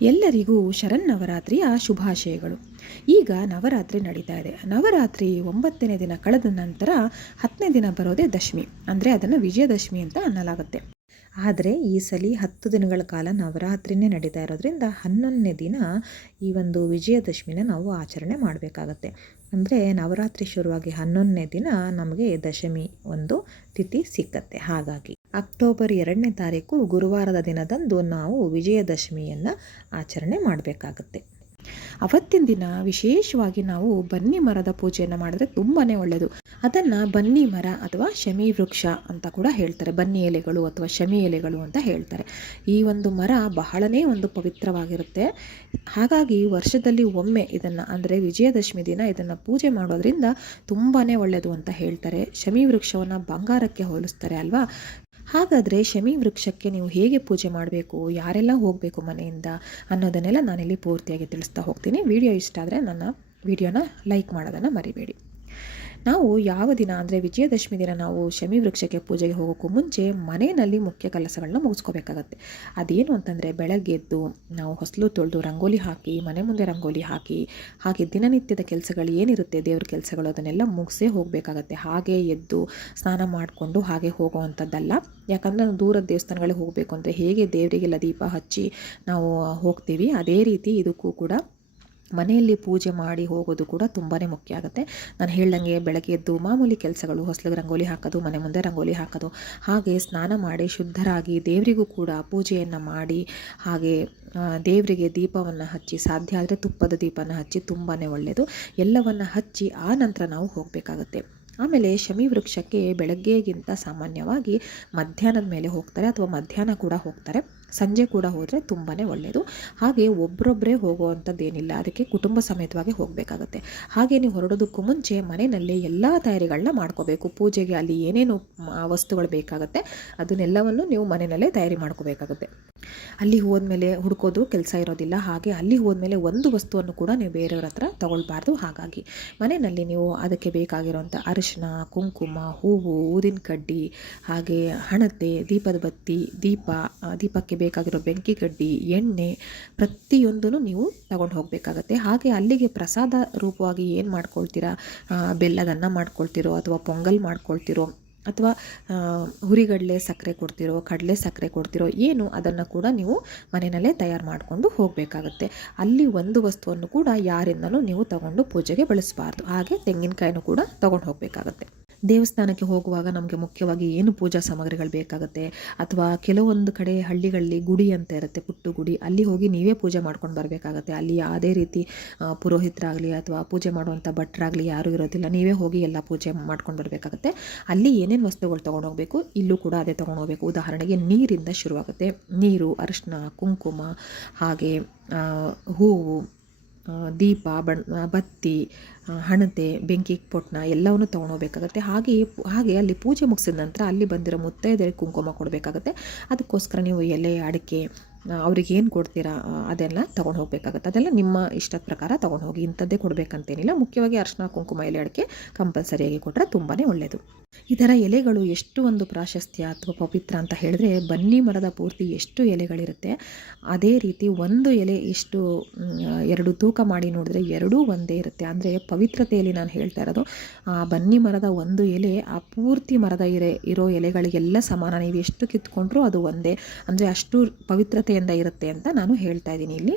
ಎಲ್ಲರಿಗೂ ಶರನ್ನವರಾತ್ರಿಯ ಶುಭಾಶಯಗಳು. ಈಗ ನವರಾತ್ರಿ ನಡೀತಾ ಇದೆ. ನವರಾತ್ರಿ ಒಂಬತ್ತನೇ ದಿನ ಕಳೆದ ನಂತರ ಹತ್ತನೇ ದಿನ ಬರೋದೇ ದಶಮಿ. ಅಂದರೆ ಅದನ್ನು ವಿಜಯದಶಮಿ ಅಂತ ಅನ್ನಲಾಗುತ್ತೆ. ಆದರೆ ಈ ಸಲ ಹತ್ತು ದಿನಗಳ ಕಾಲ ನವರಾತ್ರಿನೇ ನಡೀತಾ ಇರೋದ್ರಿಂದ ಹನ್ನೊಂದನೇ ದಿನ ಈ ಒಂದು ವಿಜಯದಶಮಿನ ನಾವು ಆಚರಣೆ ಮಾಡಬೇಕಾಗತ್ತೆ. ಅಂದರೆ ನವರಾತ್ರಿ ಶುರುವಾಗಿ ಹನ್ನೊಂದನೇ ದಿನ ನಮಗೆ ದಶಮಿ ಒಂದು ತಿಥಿ ಸಿಕ್ಕತ್ತೆ. ಹಾಗಾಗಿ ಅಕ್ಟೋಬರ್ ಎರಡನೇ ತಾರೀಕು ಗುರುವಾರದ ದಿನದಂದು ನಾವು ವಿಜಯದಶಮಿಯನ್ನು ಆಚರಣೆ ಮಾಡಬೇಕಾಗತ್ತೆ. ಅವತ್ತಿನ ದಿನ ವಿಶೇಷವಾಗಿ ನಾವು ಬನ್ನಿ ಮರದ ಪೂಜೆಯನ್ನು ಮಾಡಿದ್ರೆ ತುಂಬಾ ಒಳ್ಳೆಯದು ಅದನ್ನು ಬನ್ನಿ ಮರ ಅಥವಾ ಶಮಿ ವೃಕ್ಷ ಅಂತ ಕೂಡ ಹೇಳ್ತಾರೆ. ಬನ್ನಿ ಎಲೆಗಳು ಅಥವಾ ಶಮಿ ಎಲೆಗಳು ಅಂತ ಹೇಳ್ತಾರೆ. ಈ ಒಂದು ಮರ ಬಹಳನೇ ಒಂದು ಪವಿತ್ರವಾಗಿರುತ್ತೆ. ಹಾಗಾಗಿ ವರ್ಷದಲ್ಲಿ ಒಮ್ಮೆ ಇದನ್ನು ಅಂದರೆ ವಿಜಯದಶಮಿ ದಿನ ಇದನ್ನು ಪೂಜೆ ಮಾಡೋದ್ರಿಂದ ತುಂಬಾ ಒಳ್ಳೆಯದು ಅಂತ ಹೇಳ್ತಾರೆ. ಶಮಿ ವೃಕ್ಷವನ್ನು ಬಂಗಾರಕ್ಕೆ ಹೋಲಿಸ್ತಾರೆ ಅಲ್ವಾ? ಹಾಗಾದರೆ ಶಮಿ ವೃಕ್ಷಕ್ಕೆ ನೀವು ಹೇಗೆ ಪೂಜೆ ಮಾಡಬೇಕು, ಯಾರೆಲ್ಲ ಹೋಗಬೇಕು ಮನೆಯಿಂದ ಅನ್ನೋದನ್ನೆಲ್ಲ ನಾನಿಲ್ಲಿ ಪೂರ್ತಿಯಾಗಿ ತಿಳಿಸ್ತಾ ಹೋಗ್ತೀನಿ. ವಿಡಿಯೋ ಇಷ್ಟ ಆದರೆ ನನ್ನ ವಿಡಿಯೋನ ಲೈಕ್ ಮಾಡೋದನ್ನು ಮರಿಬೇಡಿ. ನಾವು ಯಾವ ದಿನ ಅಂದರೆ ವಿಜಯದಶಮಿ ದಿನ ನಾವು ಶಮಿ ವೃಕ್ಷಕ್ಕೆ ಪೂಜೆಗೆ ಹೋಗೋಕ್ಕೂ ಮುಂಚೆ ಮನೆಯಲ್ಲಿ ಮುಖ್ಯ ಕೆಲಸಗಳನ್ನ ಮುಗಿಸ್ಕೋಬೇಕಾಗತ್ತೆ. ಅದೇನು ಅಂತಂದರೆ ಬೆಳಗ್ಗೆ ಎದ್ದು ನಾವು ಹೊಸಲು ತೊಳೆದು ರಂಗೋಲಿ ಹಾಕಿ, ಮನೆ ಮುಂದೆ ರಂಗೋಲಿ ಹಾಕಿ, ಹಾಗೆ ದಿನನಿತ್ಯದ ಕೆಲಸಗಳು ಏನಿರುತ್ತೆ, ದೇವ್ರ ಕೆಲಸಗಳು ಅದನ್ನೆಲ್ಲ ಮುಗಿಸೇ ಹೋಗಬೇಕಾಗತ್ತೆ. ಹಾಗೆ ಎದ್ದು ಸ್ನಾನ ಮಾಡಿಕೊಂಡು ಹಾಗೆ ಹೋಗುವಂಥದ್ದಲ್ಲ. ಯಾಕಂದರೆ ನಾವು ದೂರದ ದೇವಸ್ಥಾನಗಳಿಗೆ ಹೋಗಬೇಕು ಅಂದರೆ ಹೇಗೆ ದೇವರಿಗೆಲ್ಲ ದೀಪ ಹಚ್ಚಿ ನಾವು ಹೋಗ್ತೀವಿ, ಅದೇ ರೀತಿ ಇದಕ್ಕೂ ಕೂಡ ಮನೆಯಲ್ಲಿ ಪೂಜೆ ಮಾಡಿ ಹೋಗೋದು ಕೂಡ ತುಂಬಾ ಮುಖ್ಯ ಆಗುತ್ತೆ. ನಾನು ಹೇಳ್ದಂಗೆ ಬೆಳಗ್ಗೆ ಎದ್ದು ಮಾಮೂಲಿ ಕೆಲಸಗಳು, ಹೊಸಲಿಗೆ ರಂಗೋಲಿ ಹಾಕೋದು, ಮನೆ ಮುಂದೆ ರಂಗೋಲಿ ಹಾಕೋದು, ಹಾಗೆ ಸ್ನಾನ ಮಾಡಿ ಶುದ್ಧರಾಗಿ ದೇವರಿಗೂ ಕೂಡ ಪೂಜೆಯನ್ನು ಮಾಡಿ, ಹಾಗೆ ದೇವರಿಗೆ ದೀಪವನ್ನು ಹಚ್ಚಿ, ಸಾಧ್ಯ ಆದರೆ ತುಪ್ಪದ ದೀಪನ ಹಚ್ಚಿ ತುಂಬಾ ಒಳ್ಳೆಯದು ಎಲ್ಲವನ್ನು ಹಚ್ಚಿ ಆ ನಂತರ ನಾವು ಹೋಗಬೇಕಾಗತ್ತೆ. ಆಮೇಲೆ ಶಮಿ ವೃಕ್ಷಕ್ಕೆ ಬೆಳಗ್ಗೆಗಿಂತ ಸಾಮಾನ್ಯವಾಗಿ ಮಧ್ಯಾಹ್ನದ ಮೇಲೆ ಹೋಗ್ತಾರೆ ಅಥವಾ ಮಧ್ಯಾಹ್ನ ಕೂಡ ಹೋಗ್ತಾರೆ. ಸಂಜೆ ಕೂಡ ಹೋದರೆ ತುಂಬಾ ಒಳ್ಳೆಯದು ಹಾಗೆ ಒಬ್ಬರೊಬ್ಬರೇ ಹೋಗುವಂಥದ್ದೇನಿಲ್ಲ ಅದಕ್ಕೆ ಕುಟುಂಬ ಸಮೇತವಾಗಿ ಹೋಗಬೇಕಾಗತ್ತೆ. ಹಾಗೆ ನೀವು ಹೊರಡೋದಕ್ಕೂ ಮುಂಚೆ ಮನೆಯಲ್ಲೇ ಎಲ್ಲ ತಯಾರಿಗಳನ್ನ ಮಾಡ್ಕೋಬೇಕು. ಪೂಜೆಗೆ ಅಲ್ಲಿ ಏನೇನು ವಸ್ತುಗಳು ಬೇಕಾಗುತ್ತೆ, ಅದನ್ನೆಲ್ಲವನ್ನು ನೀವು ಮನೆಯಲ್ಲೇ ತಯಾರಿ ಮಾಡ್ಕೋಬೇಕಾಗುತ್ತೆ. ಅಲ್ಲಿ ಹೋದ್ಮೇಲೆ ಹುಡ್ಕೋದು ಕೆಲಸ ಇರೋದಿಲ್ಲ. ಹಾಗೆ ಅಲ್ಲಿ ಹೋದ್ಮೇಲೆ ಒಂದು ವಸ್ತುವನ್ನು ಕೂಡ ನೀವು ಬೇರೆಯವ್ರ ಹತ್ರ ತಗೊಳ್ಬಾರ್ದು. ಹಾಗಾಗಿ ಮನೆಯಲ್ಲಿ ನೀವು ಅದಕ್ಕೆ ಬೇಕಾಗಿರುವಂಥ ಅರಿಶಿನ, ಕುಂಕುಮ, ಹೂವು, ಊದಿನ ಕಡ್ಡಿ, ಹಾಗೆ ಹಣತೆ, ದೀಪದ ಬತ್ತಿ, ದೀಪ ದೀಪಕ್ಕೆ ಬೇಕಾಗಿರೋ ಬೆಂಕಿ ಕಡ್ಡಿ ಎಣ್ಣೆ ಪ್ರತಿಯೊಂದನ್ನು ನೀವು ತಗೊಂಡು ಹೋಗಬೇಕಾಗತ್ತೆ. ಹಾಗೆ ಅಲ್ಲಿಗೆ ಪ್ರಸಾದ ರೂಪವಾಗಿ ಏನು ಮಾಡ್ಕೊಳ್ತೀರಾ? ಬೆಲ್ಲದನ್ನ ಮಾಡ್ಕೊಳ್ತಿರೋ ಅಥವಾ ಪೊಂಗಲ್ ಮಾಡ್ಕೊಳ್ತಿರೋ ಅಥವಾ ಹುರಿಗಡಲೆ ಸಕ್ಕರೆ ಕೊಡ್ತಿರೋ, ಕಡಲೆ ಸಕ್ಕರೆ ಕೊಡ್ತಿರೋ ಏನು ಅದನ್ನು ಕೂಡ ನೀವು ಮನೆಯಲ್ಲೇ ತಯಾರು ಮಾಡಿಕೊಂಡು ಹೋಗಬೇಕಾಗತ್ತೆ. ಅಲ್ಲಿ ಒಂದು ವಸ್ತುವನ್ನು ಕೂಡ ಯಾರಿಂದಲೂ ನೀವು ತಗೊಂಡು ಪೂಜೆಗೆ ಬಳಸಬಾರ್ದು. ಹಾಗೆ ತೆಂಗಿನಕಾಯಿನೂ ಕೂಡ ತಗೊಂಡು ಹೋಗಬೇಕಾಗತ್ತೆ. ದೇವಸ್ಥಾನಕ್ಕೆ ಹೋಗುವಾಗ ನಮಗೆ ಮುಖ್ಯವಾಗಿ ಏನು ಪೂಜಾ ಸಾಮಗ್ರಿಗಳು ಬೇಕಾಗುತ್ತೆ? ಅಥವಾ ಕೆಲವೊಂದು ಕಡೆ ಹಳ್ಳಿಗಳಲ್ಲಿ ಗುಡಿ ಅಂತ ಇರುತ್ತೆ ಪುಟ್ಟು ಗುಡಿ ಅಲ್ಲಿ ಹೋಗಿ ನೀವೇ ಪೂಜೆ ಮಾಡ್ಕೊಂಡು ಬರಬೇಕಾಗತ್ತೆ. ಅಲ್ಲಿ ಯಾವುದೇ ರೀತಿ ಪುರೋಹಿತರಾಗಲಿ ಅಥವಾ ಪೂಜೆ ಮಾಡುವಂಥ ಭಟ್ರಾಗಲಿ ಯಾರೂ ಇರೋದಿಲ್ಲ. ನೀವೇ ಹೋಗಿ ಎಲ್ಲ ಪೂಜೆ ಮಾಡ್ಕೊಂಡು ಬರಬೇಕಾಗತ್ತೆ. ಅಲ್ಲಿ ಏನೇನು ವಸ್ತುಗಳು ತೊಗೊಂಡು ಹೋಗಬೇಕು ಇಲ್ಲೂ ಕೂಡ ಅದೇ ತೊಗೊಂಡು ಹೋಗಬೇಕು ಉದಾಹರಣೆಗೆ ನೀರಿಂದ ಶುರುವಾಗುತ್ತೆ. ನೀರು ಅರಿಶಿನ ಕುಂಕುಮ, ಹಾಗೆ ಹೂವು ದೀಪ ಬಣ್ಣ ಬತ್ತಿ ಹಣತೆ, ಬೆಂಕಿ ಪೊಟ್ನ ಎಲ್ಲವನ್ನು ತೊಗೊಂಡೋಗ್ಬೇಕಾಗತ್ತೆ ಹಾಗೆ ಹಾಗೆ ಅಲ್ಲಿ ಪೂಜೆ ಮುಗಿಸಿದ ನಂತರ ಅಲ್ಲಿ ಬಂದಿರೋ ಮುತ್ತೈದೆಯರಿಗೆ ಕುಂಕುಮ ಕೊಡಬೇಕಾಗತ್ತೆ. ಅದಕ್ಕೋಸ್ಕರ ನೀವು ಎಲೆ, ಅಡಿಕೆ ಅವ್ರಿಗೆ ಏನು ಕೊಡ್ತೀರಾ ಅದೆಲ್ಲ ತೊಗೊಂಡು ಹೋಗಬೇಕಾಗತ್ತೆ ಅದೆಲ್ಲ ನಿಮ್ಮ ಇಷ್ಟದ ಪ್ರಕಾರ ತೊಗೊಂಡು ಹೋಗಿ ಇಂಥದ್ದೇ ಕೊಡಬೇಕಂತೇನಿಲ್ಲ. ಮುಖ್ಯವಾಗಿ ಅರ್ಶಿನ, ಕುಂಕುಮ, ಎಲೆ, ಅಡಿಕೆ ಕಂಪಲ್ಸರಿಯಾಗಿ ಕೊಟ್ಟರೆ ತುಂಬಾ ಒಳ್ಳೆಯದು ಇದರ ಎಲೆಗಳು ಎಷ್ಟು ಒಂದು ಪ್ರಾಶಸ್ತ್ಯ ಅಥವಾ ಪವಿತ್ರ ಅಂತ ಹೇಳಿದ್ರೆ ಬನ್ನಿ ಮರದ ಪೂರ್ತಿ ಎಷ್ಟು ಎಲೆಗಳಿರುತ್ತೆ. ಅದೇ ರೀತಿ ಒಂದು ಎಲೆ ಎಷ್ಟು ಎರಡು ತೂಕ ಮಾಡಿ ನೋಡಿದ್ರೆ ಎರಡೂ ಒಂದೇ ಇರುತ್ತೆ. ಅಂದರೆ ಪವಿತ್ರತೆಯಲ್ಲಿ ನಾನು ಹೇಳ್ತಾ ಇರೋದು. ಆ ಬನ್ನಿ ಮರದ ಒಂದು ಎಲೆ, ಆ ಪೂರ್ತಿ ಮರದ ಇರೆ, ಇರೋ ಎಲೆಗಳಿಗೆಲ್ಲ ಸಮಾನ. ನೀವು ಎಷ್ಟು ಕಿತ್ಕೊಂಡ್ರೂ ಅದು ಒಂದೇ. ಅಂದರೆ ಅಷ್ಟು ಪವಿತ್ರತೆಯಿಂದ ಇರುತ್ತೆ ಅಂತ ನಾನು ಹೇಳ್ತಾ ಇದ್ದೀನಿ ಇಲ್ಲಿ.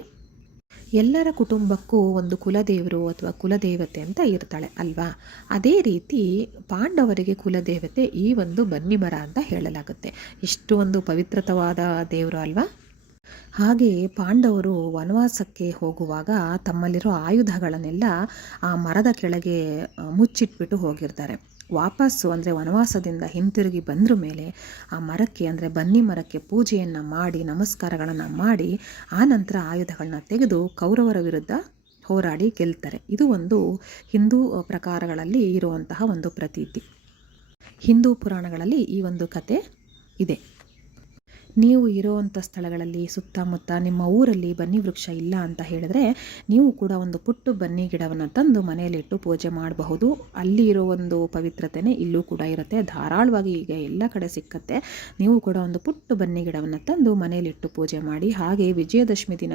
ಎಲ್ಲರ ಕುಟುಂಬಕ್ಕೂ ಒಂದು ಕುಲದೇವರು ಅಥವಾ ಕುಲದೇವತೆ ಅಂತ ಇರ್ತಾಳೆ, ಅಲ್ವಾ? ಅದೇ ರೀತಿ ಪಾಂಡವರಿಗೆ ಕುಲದೇವತೆ ಈ ಒಂದು ಬನ್ನಿ ಮರ ಅಂತ ಹೇಳಲಾಗುತ್ತೆ. ಇಷ್ಟು ಒಂದು ಪವಿತ್ರತವಾದ ದೇವರು ಅಲ್ವಾ? ಹಾಗೆ ಪಾಂಡವರು ವನವಾಸಕ್ಕೆ ಹೋಗುವಾಗ ತಮ್ಮಲ್ಲಿರೋ ಆಯುಧಗಳನ್ನೆಲ್ಲ ಆ ಮರದ ಕೆಳಗೆ ಮುಚ್ಚಿಟ್ಬಿಟ್ಟು ಹೋಗಿರ್ತಾರೆ. ವಾಪಸ್ಸು ಅಂದರೆ ವನವಾಸದಿಂದ ಹಿಂತಿರುಗಿ ಬಂದ್ರ ಮೇಲೆ ಆ ಮರಕ್ಕೆ ಅಂದರೆ ಬನ್ನಿ ಮರಕ್ಕೆ ಪೂಜೆಯನ್ನು ಮಾಡಿ, ನಮಸ್ಕಾರಗಳನ್ನು ಮಾಡಿ, ಆ ನಂತರ ಆಯುಧಗಳನ್ನ ತೆಗೆದು ಕೌರವರ ವಿರುದ್ಧ ಹೋರಾಡಿ ಗೆಲ್ತಾರೆ. ಇದು ಒಂದು ಹಿಂದೂ ಪ್ರಕಾರಗಳಲ್ಲಿ ಇರುವಂತಹ ಒಂದು ಪ್ರತೀತಿ. ಹಿಂದೂ ಪುರಾಣಗಳಲ್ಲಿ ಈ ಒಂದು ಕತೆ ಇದೆ. ನೀವು ಇರೋವಂಥ ಸ್ಥಳಗಳಲ್ಲಿ ಸುತ್ತಮುತ್ತ ನಿಮ್ಮ ಊರಲ್ಲಿ ಬನ್ನಿ ವೃಕ್ಷ ಇಲ್ಲ ಅಂತ ಹೇಳಿದ್ರೆ ನೀವು ಕೂಡ ಒಂದು ಪುಟ್ಟು ಬನ್ನಿ ಗಿಡವನ್ನು ತಂದು ಮನೆಯಲ್ಲಿಟ್ಟು ಪೂಜೆ ಮಾಡಬಹುದು. ಅಲ್ಲಿ ಇರೋ ಒಂದು ಪವಿತ್ರತೆನೇ ಇಲ್ಲೂ ಕೂಡ ಇರುತ್ತೆ. ಧಾರಾಳವಾಗಿ ಈಗ ಎಲ್ಲ ಕಡೆ ಸಿಕ್ಕತ್ತೆ. ನೀವು ಕೂಡ ಒಂದು ಪುಟ್ಟು ಬನ್ನಿ ಗಿಡವನ್ನು ತಂದು ಮನೆಯಲ್ಲಿಟ್ಟು ಪೂಜೆ ಮಾಡಿ, ಹಾಗೆ ವಿಜಯದಶಮಿ ದಿನ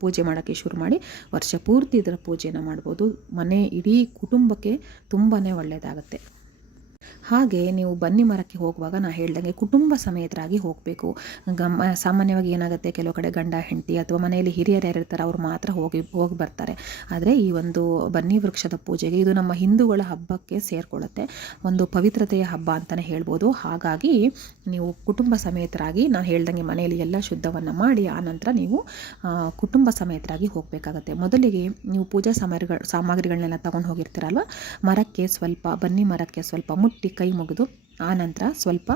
ಪೂಜೆ ಮಾಡೋಕ್ಕೆ ಶುರು ಮಾಡಿ, ವರ್ಷ ಪೂರ್ತಿ ಇದರ ಪೂಜೆಯನ್ನು ಮಾಡ್ಬೋದು ಮನೆ ಇಡೀ ಕುಟುಂಬಕ್ಕೆ ತುಂಬಾ ಒಳ್ಳೆಯದಾಗುತ್ತೆ. ಹಾಗೆ ನೀವು ಬನ್ನಿ ಮರಕ್ಕೆ ಹೋಗುವಾಗ ನಾನು ಹೇಳ್ದಂಗೆ ಕುಟುಂಬ ಸಮೇತರಾಗಿ ಹೋಗಬೇಕು. ಗಮ್ ಸಾಮಾನ್ಯವಾಗಿ ಏನಾಗುತ್ತೆ? ಕೆಲವು ಕಡೆ ಗಂಡ, ಹೆಂಡತಿ ಅಥವಾ ಮನೆಯಲ್ಲಿ ಹಿರಿಯರು ಯಾರಿರ್ತಾರೆ ಅವ್ರು ಮಾತ್ರ ಹೋಗಿ ಹೋಗಿ ಬರ್ತಾರೆ. ಆದರೆ ಈ ಒಂದು ಬನ್ನಿ ವೃಕ್ಷದ ಪೂಜೆಗೆ ಇದು ನಮ್ಮ ಹಿಂದೂಗಳ ಹಬ್ಬಕ್ಕೆ ಸೇರಿಕೊಳ್ಳುತ್ತೆ. ಒಂದು ಪವಿತ್ರತೆಯ ಹಬ್ಬ ಅಂತಲೇ ಹೇಳ್ಬೋದು. ಹಾಗಾಗಿ ನೀವು ಕುಟುಂಬ ಸಮೇತರಾಗಿ ನಾನು ಹೇಳ್ದಂಗೆ ಮನೆಯಲ್ಲಿ ಎಲ್ಲ ಶುದ್ಧವನ್ನು ಮಾಡಿ ಆನಂತರ ನೀವು ಕುಟುಂಬ ಸಮೇತರಾಗಿ ಹೋಗಬೇಕಾಗತ್ತೆ. ಮೊದಲಿಗೆ ನೀವು ಪೂಜಾ ಸಾಮಗ್ರಿಗಳು ಸಾಮಗ್ರಿಗಳನ್ನೆಲ್ಲ ತಗೊಂಡು ಹೋಗಿರ್ತೀರಲ್ವ? ಮರಕ್ಕೆ ಸ್ವಲ್ಪ, ಬನ್ನಿ ಮರಕ್ಕೆ ಸ್ವಲ್ಪ ಮುಟ್ಟಿ ಕೈ ಮುಗಿದು ಆನಂತರ ಸ್ವಲ್ಪ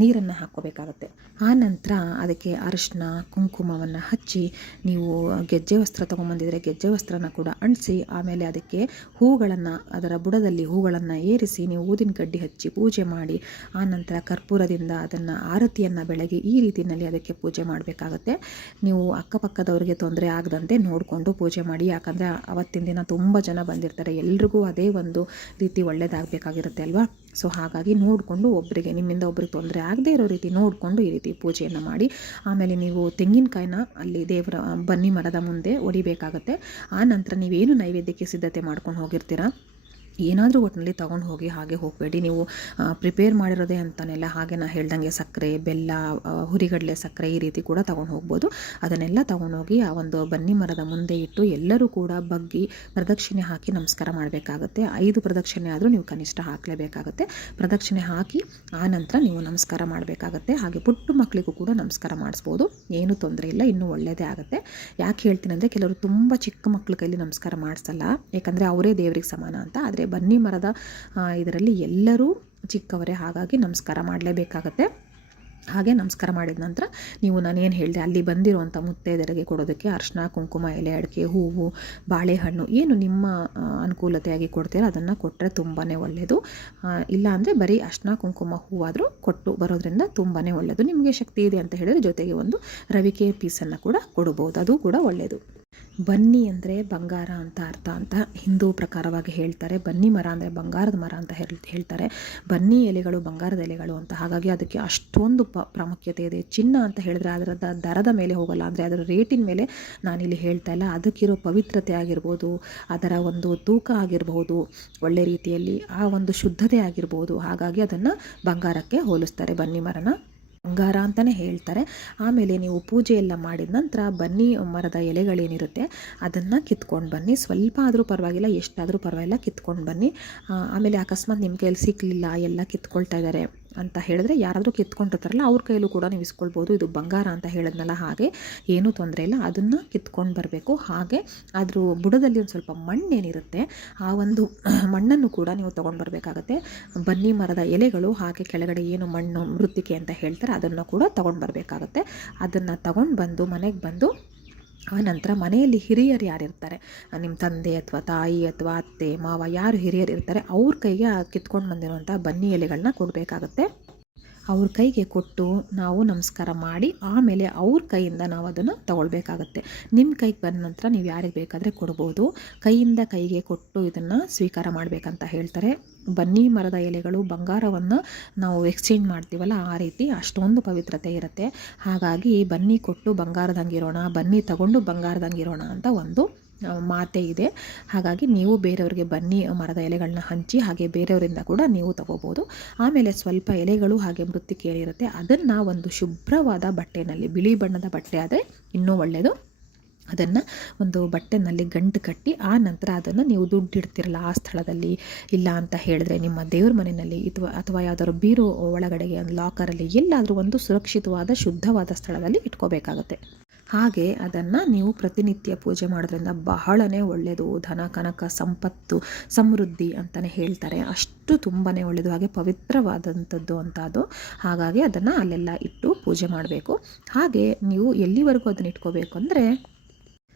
ನೀರನ್ನು ಹಾಕ್ಕೋಬೇಕಾಗತ್ತೆ. ಆನಂತರ ಅದಕ್ಕೆ ಅರಿಶಿನ ಕುಂಕುಮವನ್ನು ಹಚ್ಚಿ, ನೀವು ಗೆಜ್ಜೆ ವಸ್ತ್ರ ತೊಗೊಂಬಂದಿದ್ರೆ ಗೆಜ್ಜೆ ವಸ್ತ್ರನ ಕೂಡ ಅಂಟಿಸಿ, ಆಮೇಲೆ ಅದಕ್ಕೆ ಹೂಗಳನ್ನು, ಅದರ ಬುಡದಲ್ಲಿ ಹೂಗಳನ್ನು ಏರಿಸಿ, ನೀವು ಊದಿನ ಕಡ್ಡಿ ಹಚ್ಚಿ ಪೂಜೆ ಮಾಡಿ ಆನಂತರ ಕರ್ಪೂರದಿಂದ ಅದನ್ನು ಆರತಿಯನ್ನು ಬೆಳಗ್ಗೆ ಈ ರೀತಿಯಲ್ಲಿ ಅದಕ್ಕೆ ಪೂಜೆ ಮಾಡಬೇಕಾಗತ್ತೆ. ನೀವು ಅಕ್ಕಪಕ್ಕದವರಿಗೆ ತೊಂದರೆ ಆಗದಂತೆ ನೋಡಿಕೊಂಡು ಪೂಜೆ ಮಾಡಿ, ಯಾಕಂದರೆ ಅವತ್ತಿನ ದಿನ ತುಂಬ ಜನ ಬಂದಿರ್ತಾರೆ. ಎಲ್ರಿಗೂ ಅದೇ ಒಂದು ರೀತಿ ಒಳ್ಳೆಯದಾಗಬೇಕಾಗಿರುತ್ತೆ ಅಲ್ವಾ? ಸೊ ಹಾಗಾಗಿ ನೋಡಿಕೊಂಡು ಒಬ್ಬರಿಗೆ ನಿಮ್ಮಿಂದ ಒಬ್ಬರಿಗೆ ತೊಂದರೆ ಆಗದೇ ಇರೋ ರೀತಿ ನೋಡಿಕೊಂಡು ಈ ರೀತಿ ಪೂಜೆಯನ್ನು ಮಾಡಿ, ಆಮೇಲೆ ನೀವು ತೆಂಗಿನಕಾಯಿನ ಅಲ್ಲಿ ದೇವರ, ಬನ್ನಿ ಮರದ ಮುಂದೆ ಒಡಿಬೇಕಾಗತ್ತೆ. ಆ ನಂತರ ನೀವೇನು ನೈವೇದ್ಯಕ್ಕೆ ಸಿದ್ಧತೆ ಮಾಡ್ಕೊಂಡು ಹೋಗಿರ್ತೀರ? ಏನಾದರೂ ಒಟ್ಟಿನಲ್ಲಿ ತೊಗೊಂಡು ಹೋಗಿ ಹಾಗೆ ಹೋಗಬೇಡಿ. ನೀವು ಪ್ರಿಪೇರ್ ಮಾಡಿರೋದೇ ಅಂತನೆಲ್ಲ ಹಾಗೆ ನಾ ಹೇಳ್ದಂಗೆ ಸಕ್ಕರೆ, ಬೆಲ್ಲ ಹುರಿಗಡಲೆ ಸಕ್ಕರೆ ಈ ರೀತಿ ಕೂಡ ತೊಗೊಂಡು ಹೋಗ್ಬೋದು. ಅದನ್ನೆಲ್ಲ ತೊಗೊಂಡೋಗಿ ಆ ಒಂದು ಬನ್ನಿ ಮರದ ಮುಂದೆ ಇಟ್ಟು ಎಲ್ಲರೂ ಕೂಡ ಬಗ್ಗಿ ಪ್ರದಕ್ಷಿಣೆ ಹಾಕಿ ನಮಸ್ಕಾರ ಮಾಡಬೇಕಾಗುತ್ತೆ. ಐದು ಪ್ರದಕ್ಷಿಣೆ ಆದರೂ ನೀವು ಕನಿಷ್ಠ ಹಾಕಲೇಬೇಕಾಗುತ್ತೆ. ಪ್ರದಕ್ಷಿಣೆ ಹಾಕಿ ಆ ನಂತರ ನೀವು ನಮಸ್ಕಾರ ಮಾಡಬೇಕಾಗತ್ತೆ. ಹಾಗೆ ಪುಟ್ಟ ಮಕ್ಕಳಿಗೂ ಕೂಡ ನಮಸ್ಕಾರ ಮಾಡಿಸ್ಬೋದು. ಏನೂ ತೊಂದರೆ ಇಲ್ಲ, ಇನ್ನೂ ಒಳ್ಳೆಯದೇ ಆಗುತ್ತೆ. ಯಾಕೆ ಹೇಳ್ತೀನಿ ಅಂದರೆ ಕೆಲವರು ತುಂಬ ಚಿಕ್ಕ ಮಕ್ಕಳ ಕೈಲಿ ನಮಸ್ಕಾರ ಮಾಡಿಸಲ್ಲ. ಯಾಕಂದರೆ ಅವರೇ ದೇವರಿಗೆ ಸಮಾನ ಅಂತ. ಆದರೆ ಬನ್ನಿ ಮರದ ಇದರಲ್ಲಿ ಎಲ್ಲರೂ ಚಿಕ್ಕವರೇ, ಹಾಗಾಗಿ ನಮಸ್ಕಾರ ಮಾಡಲೇಬೇಕಾಗತ್ತೆ. ಹಾಗೆ ನಮಸ್ಕಾರ ಮಾಡಿದ ನಂತರ ನೀವು ನಾನೇನು ಹೇಳಿದೆ, ಅಲ್ಲಿ ಬಂದಿರುವಂಥ ಮುತ್ತೈದೆಯರಿಗೆ ಕೊಡೋದಕ್ಕೆ ಅರ್ಶಿನ ಕುಂಕುಮ, ಎಲೆ, ಅಡಿಕೆ, ಹೂವು, ಬಾಳೆಹಣ್ಣು ಏನು ನಿಮ್ಮ ಅನುಕೂಲತೆಯಾಗಿ ಕೊಡ್ತೀರೋ ಅದನ್ನು ಕೊಟ್ಟರೆ ತುಂಬಾ ಒಳ್ಳೆಯದು ಇಲ್ಲಾಂದರೆ ಬರೀ ಅರ್ಶಿನ ಕುಂಕುಮ, ಹೂವಾದರೂ ಕೊಟ್ಟು ಬರೋದ್ರಿಂದ ತುಂಬಾ ಒಳ್ಳೆಯದು ನಿಮಗೆ ಶಕ್ತಿ ಇದೆ ಅಂತ ಹೇಳಿದರೆ ಜೊತೆಗೆ ಒಂದು ರವಿಕೆ ಪೀಸನ್ನು ಕೂಡ ಕೊಡ್ಬೋದು. ಅದು ಕೂಡ ಒಳ್ಳೆಯದು ಬನ್ನಿ ಅಂದರೆ ಬಂಗಾರ ಅಂತ ಅರ್ಥ ಅಂತ ಹಿಂದೂ ಪ್ರಕಾರವಾಗಿ ಹೇಳ್ತಾರೆ. ಬನ್ನಿ ಮರ ಅಂದರೆ ಬಂಗಾರದ ಮರ ಅಂತ ಹೇಳಿ, ಹೇಳ್ತಾರೆ. ಬನ್ನಿ ಎಲೆಗಳು ಬಂಗಾರದ ಎಲೆಗಳು ಅಂತ. ಹಾಗಾಗಿ ಅದಕ್ಕೆ ಅಷ್ಟೊಂದು ಪ್ರಾಮುಖ್ಯತೆ ಇದೆ. ಚಿನ್ನ ಅಂತ ಹೇಳಿದ್ರೆ ಅದರ ದರದ ಮೇಲೆ ಹೋಗಲ್ಲ. ಅಂದರೆ ಅದರ ರೇಟಿನ ಮೇಲೆ ನಾನಿಲ್ಲಿ ಹೇಳ್ತಾ ಇಲ್ಲ. ಅದಕ್ಕಿರೋ ಪವಿತ್ರತೆ ಆಗಿರ್ಬೋದು, ಅದರ ಒಂದು ತೂಕ ಆಗಿರಬಹುದು ಒಳ್ಳೆ ರೀತಿಯಲ್ಲಿ ಆ ಒಂದು ಶುದ್ಧತೆ ಆಗಿರ್ಬೋದು. ಹಾಗಾಗಿ ಅದನ್ನು ಬಂಗಾರಕ್ಕೆ ಹೋಲಿಸ್ತಾರೆ ಬನ್ನಿ ಮರನ. ಬಂಗಾರ ಅಂತಲೇ ಹೇಳ್ತಾರೆ. ಆಮೇಲೆ ನೀವು ಪೂಜೆ ಎಲ್ಲ ಮಾಡಿದ ನಂತರ ಬನ್ನಿ, ಮರದ ಎಲೆಗಳೇನಿರುತ್ತೆ ಅದನ್ನು ಕಿತ್ಕೊಂಡು ಬನ್ನಿ. ಸ್ವಲ್ಪ ಆದರೂ ಪರವಾಗಿಲ್ಲ, ಎಷ್ಟಾದರೂ ಪರವಾಗಿಲ್ಲ, ಕಿತ್ಕೊಂಡು ಬನ್ನಿ. ಆಮೇಲೆ ಅಕಸ್ಮಾತ್ ನಿಮ್ಮ ಕೈಯಲ್ಲಿ ಸಿಕ್ಕಲಿಲ್ಲ ಎಲ್ಲ ಕಿತ್ಕೊಳ್ತಾ ಇದ್ದಾರೆ ಅಂತ ಹೇಳಿದ್ರೆ ಯಾರಾದರೂ ಕಿತ್ಕೊಂಡಿರ್ತಾರಲ್ಲ ಅವ್ರ ಕೈಯಲ್ಲೂ ಕೂಡ ನೀವು ಇಸ್ಕೊಳ್ಬೋದು. ಇದು ಬಂಗಾರ ಅಂತ ಹೇಳಿದ್ನಲ್ಲ ಹಾಗೆ. ಏನೂ ತೊಂದರೆ ಇಲ್ಲ. ಅದನ್ನು ಕಿತ್ಕೊಂಡು ಬರಬೇಕು. ಹಾಗೆ ಅದ್ರ ಬುಡದಲ್ಲಿ ಒಂದು ಸ್ವಲ್ಪ ಮಣ್ಣೇನಿರುತ್ತೆ, ಆ ಒಂದು ಮಣ್ಣನ್ನು ಕೂಡ ನೀವು ತೊಗೊಂಡು ಬರಬೇಕಾಗತ್ತೆ. ಬನ್ನಿ ಮರದ ಎಲೆಗಳು, ಹಾಗೆ ಕೆಳಗಡೆ ಏನು ಮಣ್ಣು, ಮೃತ್ತಿಕೆ ಅಂತ ಹೇಳ್ತಾರೆ, ಅದನ್ನು ಕೂಡ ತೊಗೊಂಡು ಬರಬೇಕಾಗತ್ತೆ. ಅದನ್ನು ತಗೊಂಡು ಬಂದು ಮನೆಗೆ ಬಂದು ಆ ನಂತರ ಮನೆಯಲ್ಲಿ ಹಿರಿಯರು ಯಾರಿರ್ತಾರೆ? ನಿಮ್ಮ ತಂದೆ ಅಥವಾ ತಾಯಿ ಅಥವಾ ಅತ್ತೆ, ಮಾವ ಯಾರು ಹಿರಿಯರು ಇರ್ತಾರೆ, ಅವ್ರ ಕೈಗೆ ಕಿತ್ಕೊಂಡು ಬಂದಿರುವಂಥ ಬನ್ನಿ ಎಲೆಗಳನ್ನ ಕೊಡಬೇಕಾಗತ್ತೆ. ಅವ್ರ ಕೈಗೆ ಕೊಟ್ಟು ನಾವು ನಮಸ್ಕಾರ ಮಾಡಿ, ಆಮೇಲೆ ಅವ್ರ ಕೈಯಿಂದ ನಾವು ಅದನ್ನು ತಗೊಳ್ಬೇಕಾಗತ್ತೆ. ನಿಮ್ಮ ಕೈಗೆ ಬಂದ ನಂತರ ನೀವು ಯಾರಿಗೆ ಬೇಕಾದರೆ ಕೊಡ್ಬೋದು. ಕೈಯಿಂದ ಕೈಗೆ ಕೊಟ್ಟು ಇದನ್ನು ಸ್ವೀಕಾರ ಮಾಡಬೇಕಂತ ಹೇಳ್ತಾರೆ. ಬನ್ನಿ ಮರದ ಎಲೆಗಳು, ಬಂಗಾರವನ್ನು ನಾವು ಎಕ್ಸ್ಚೇಂಜ್ ಮಾಡ್ತೀವಲ್ಲ, ಆ ರೀತಿ ಅಷ್ಟೊಂದು ಪವಿತ್ರತೆ ಇರುತ್ತೆ. ಹಾಗಾಗಿ ಬನ್ನಿ ಕೊಟ್ಟು ಬಂಗಾರದಂಗಿರೋಣ ಬನ್ನಿ ತಗೊಂಡು ಬಂಗಾರದಂಗಿರೋಣ ಅಂತ ಒಂದು ಮಾತೆ ಇದೆ. ಹಾಗಾಗಿ ನೀವು ಬೇರೆಯವರಿಗೆ ಬನ್ನಿ, ಮರದ ಎಲೆಗಳನ್ನ ಹಂಚಿ, ಹಾಗೆ ಬೇರೆಯವರಿಂದ ಕೂಡ ನೀವು ತಗೋಬೋದು. ಆಮೇಲೆ ಸ್ವಲ್ಪ ಎಲೆಗಳು ಹಾಗೆ ಮೃತ್ತಿಕೆ ಏನಿರುತ್ತೆ ಅದನ್ನು ಒಂದು ಶುಭ್ರವಾದ ಬಟ್ಟೆನಲ್ಲಿ, ಬಿಳಿ ಬಣ್ಣದ ಬಟ್ಟೆ ಆದರೆ ಇನ್ನೂ ಒಳ್ಳೆಯದು ಅದನ್ನು ಒಂದು ಬಟ್ಟೆನಲ್ಲಿ ಗಂಟು ಕಟ್ಟಿ, ಆ ನಂತರ ಅದನ್ನು ನೀವು ದುಡ್ಡು ಇಡ್ತಿರಲ್ಲ ಆ ಸ್ಥಳದಲ್ಲಿ. ಇಲ್ಲ ಅಂತ ಹೇಳಿದ್ರೆ ನಿಮ್ಮ ದೇವ್ರ ಮನೆಯಲ್ಲಿ ಅಥವಾ ಅಥವಾ ಯಾವುದಾದ್ರು ಬೀರು ಒಳಗಡೆಗೆ, ಒಂದು ಲಾಕರಲ್ಲಿ ಎಲ್ಲಾದರೂ ಒಂದು ಸುರಕ್ಷಿತವಾದ, ಶುದ್ಧವಾದ ಸ್ಥಳದಲ್ಲಿ ಇಟ್ಕೋಬೇಕಾಗತ್ತೆ. ಹಾಗೆ ಅದನ್ನು ನೀವು ಪ್ರತಿನಿತ್ಯ ಪೂಜೆ ಮಾಡೋದ್ರಿಂದ ಬಹಳನೇ ಒಳ್ಳೆಯದು ಧನ, ಕನಕ, ಸಂಪತ್ತು, ಸಮೃದ್ಧಿ ಅಂತಲೇ ಹೇಳ್ತಾರೆ. ಅಷ್ಟು ತುಂಬಾ ಒಳ್ಳೆಯದು ಹಾಗೆ ಪವಿತ್ರವಾದಂಥದ್ದು ಅಂತ ಅದು ಹಾಗಾಗಿ ಅದನ್ನು ಅಲ್ಲೆಲ್ಲ ಇಟ್ಟು ಪೂಜೆ ಮಾಡಬೇಕು. ಹಾಗೆ ನೀವು ಎಲ್ಲಿವರೆಗೂ ಅದನ್ನ ಇಟ್ಕೋಬೇಕು ಅಂದರೆ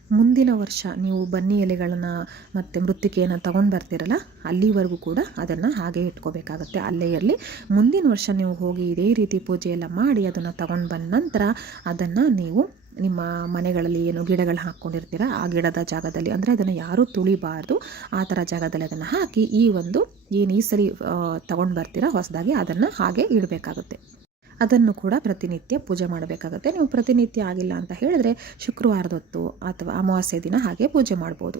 ಮುಂದಿನ ವರ್ಷ ನೀವು ಬನ್ನಿ ಎಲೆಗಳನ್ನು ಮತ್ತು ಮೃತ್ತಿಕೆಯನ್ನು ತೊಗೊಂಡು ಬರ್ತೀರಲ್ಲ, ಅಲ್ಲಿವರೆಗೂ ಕೂಡ ಅದನ್ನು ಹಾಗೆ ಇಟ್ಕೋಬೇಕಾಗತ್ತೆ. ಅಲ್ಲೇ ಇರಲಿ. ಮುಂದಿನ ವರ್ಷ ನೀವು ಹೋಗಿ ಇದೇ ರೀತಿ ಪೂಜೆ ಎಲ್ಲ ಮಾಡಿ ಅದನ್ನು ತಗೊಂಡು ಬಂದ ನಂತರ ಅದನ್ನು ನೀವು ನಿಮ್ಮ ಮನೆಗಳಲ್ಲಿ ಏನು ಗಿಡಗಳು ಹಾಕ್ಕೊಂಡಿರ್ತೀರ, ಆ ಗಿಡದ ಜಾಗದಲ್ಲಿ ಅಂದರೆ ಅದನ್ನು ಯಾರೂ ತುಳಿಬಾರ್ದು. ಆ ಥರ ಜಾಗದಲ್ಲಿ ಅದನ್ನು ಹಾಕಿ ಈ ಒಂದು ಏನು ಈ ಸರಿ ತಗೊಂಡು ಬರ್ತೀರಾ ಹೊಸದಾಗಿ ಅದನ್ನು ಹಾಗೆ ಇಡಬೇಕಾಗುತ್ತೆ. ಅದನ್ನು ಕೂಡ ಪ್ರತಿನಿತ್ಯ ಪೂಜೆ ಮಾಡಬೇಕಾಗುತ್ತೆ. ನೀವು ಪ್ರತಿನಿತ್ಯ ಆಗಿಲ್ಲ ಅಂತ ಹೇಳಿದ್ರೆ ಶುಕ್ರವಾರದೊತ್ತು ಅಥವಾ ಅಮಾವಾಸ್ಯೆ ದಿನ ಹಾಗೆ ಪೂಜೆ ಮಾಡ್ಬೋದು.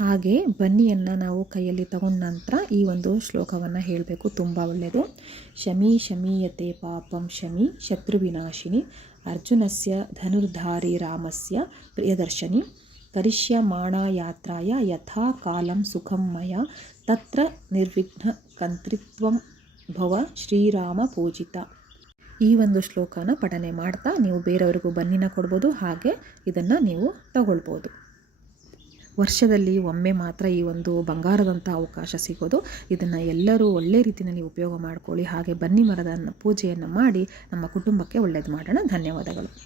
ಹಾಗೆ ಬನ್ನಿಯನ್ನು ನಾವು ಕೈಯಲ್ಲಿ ತಗೊಂಡ ನಂತರ ಈ ಒಂದು ಶ್ಲೋಕವನ್ನು ಹೇಳಬೇಕು. ತುಂಬ ಒಳ್ಳೆಯದು ಶಮಿ ಶಮೀಯತೆ ಪಾಪಂ ಶಮಿ ಶತ್ರುವಿನಾಶಿನಿ. ಅರ್ಜುನಸ್ಯ ಧನುರ್ಧಾರಿ ರಾಮಸ್ಯ ಪ್ರಿಯದರ್ಶನಿ ಯಾತ್ರಾಯ ಯಥಾ ಕಾಲಂ ಸುಖಂ ಮಯ ತತ್ರ ನಿರ್ವಿಘ್ನ ಕಂತ್ರಿತ್ವಂ ಭವ ಶ್ರೀರಾಮ ಪೂಜಿತ. ಈ ಒಂದು ಶ್ಲೋಕನ ಪಠನೆ ಮಾಡ್ತಾ ನೀವು ಬೇರೆಯವ್ರಿಗೂ ಬನ್ನಿನ ಕೊಡ್ಬೋದು, ಹಾಗೆ ಇದನ್ನು ನೀವು ತಗೊಳ್ಬೋದು. ವರ್ಷದಲ್ಲಿ ಒಮ್ಮೆ ಮಾತ್ರ ಈ ಒಂದು ಬಂಗಾರದಂಥ ಅವಕಾಶ ಸಿಗೋದು. ಇದನ್ನು ಎಲ್ಲರೂ ಒಳ್ಳೆ ರೀತಿಯಲ್ಲಿ ಉಪಯೋಗ ಮಾಡ್ಕೊಳ್ಳಿ. ಹಾಗೆ ಬನ್ನಿ ಮರದ ಪೂಜೆಯನ್ನು ಮಾಡಿ ನಮ್ಮ ಕುಟುಂಬಕ್ಕೆ ಒಳ್ಳೇದು ಮಾಡೋಣ. ಧನ್ಯವಾದಗಳು.